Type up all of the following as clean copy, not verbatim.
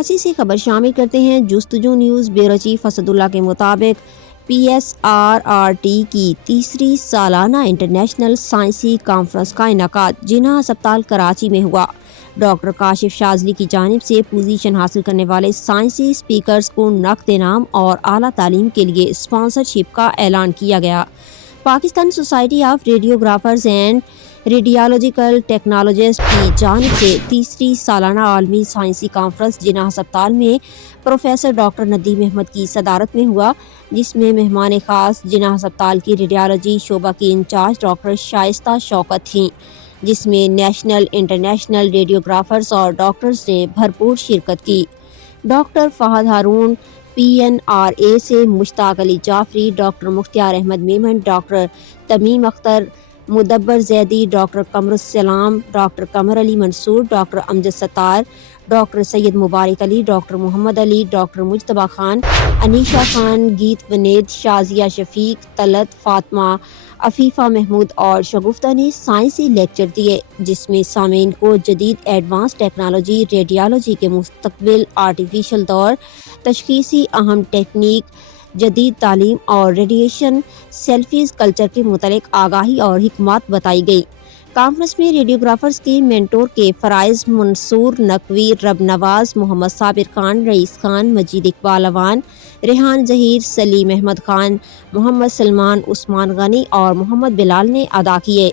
کراچی سے خبر شامل کرتے ہیں۔ جستجو نیوز بیورو چیف اسد اللہ کے مطابق PSRRT کی تیسری سالانہ انٹرنیشنل سائنسی کانفرنس کا انعقاد جناح ہسپتال کراچی میں ہوا۔ ڈاکٹر کاشف شاذلی کی جانب سے پوزیشن حاصل کرنے والے سائنسی اسپیکرز کو نقد انعام اور اعلیٰ تعلیم کے لیے اسپانسرشپ کا اعلان کیا گیا۔ Pakistan society of radiographers and radiological technologist کی جانب سے تیسری سالانہ عالمی سائنسی کانفرنس جناح ہسپتال میں پروفیسر ڈاکٹر ندیم احمد کی صدارت میں ہوا، جس میں مہمان خاص جناح ہسپتال کی ریڈیالوجی شعبہ کی انچارج ڈاکٹر شائستہ شوکت تھیں، جس میں نیشنل انٹرنیشنل ریڈیوگرافرز اور ڈاکٹرز نے بھرپور شرکت کی۔ ڈاکٹر فہد ہارون PNRA سے مشتاق علی جعفری، ڈاکٹر مختار احمد میمن، ڈاکٹر تمیم اختر، مدبر زیدی، ڈاکٹر قمر السلام، ڈاکٹر قمر علی منصور، ڈاکٹر امجد ستار، ڈاکٹر سید مبارک علی، ڈاکٹر محمد علی، ڈاکٹر مجتبیٰ خان، انیشا خان، گیت ونید، شازیہ شفیق، طلعت فاطمہ، عفیفہ محمود اور شگفتہ نے سائنسی لیکچر دیے، جس میں سامعین کو جدید ایڈوانس ٹیکنالوجی، ریڈیالوجی کے مستقبل، آرٹیفیشل دور، تشخیصی اہم ٹیکنیک، جدید تعلیم اور ریڈیشن سیلفیز کلچر کے متعلق آگاہی اور حکمات بتائی گئی۔ کانفرنس میں ریڈیوگرافرز کے مینٹور کے فرائض منصور نقوی، رب نواز، محمد صابر خان، رئیس خان، مجید اقبال اوان، ریحان ظہیر، سلیم احمد خان، محمد سلمان، عثمان غنی اور محمد بلال نے ادا کیے۔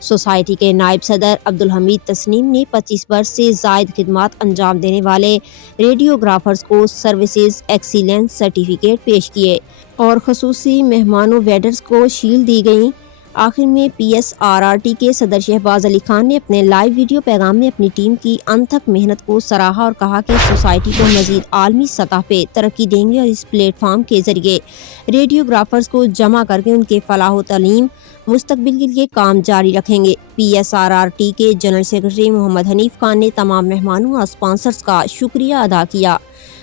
سوسائٹی کے نائب صدر عبدالحمید تسنیم نے 25 برس سے زائد خدمات انجام دینے والے ریڈیوگرافرز کو سروسز ایکسیلنس سرٹیفکیٹ پیش کیے اور خصوصی مہمانوں ویڈرز کو شیلڈ دی گئیں۔ آخر میں PSRRT کے صدر شہباز علی خان نے اپنے لائیو ویڈیو پیغام میں اپنی ٹیم کی انتھک محنت کو سراہا اور کہا کہ سوسائٹی کو مزید عالمی سطح پہ ترقی دیں گے اور اس پلیٹ فارم کے ذریعے ریڈیوگرافرز کو جمع کر کے ان کے فلاح و تعلیم مستقبل کے لیے کام جاری رکھیں گے۔ PSRRT کے جنرل سیکرٹری محمد حنیف خان نے تمام مہمانوں اور اسپانسرز کا شکریہ ادا کیا۔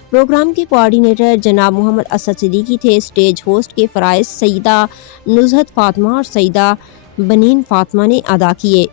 پروگرام کے کوآرڈینیٹر جناب محمد اسد صدیقی تھے۔ اسٹیج ہوسٹ کے فرائض سیدہ نزہت فاطمہ اور سیدہ بنین فاطمہ نے ادا کیے۔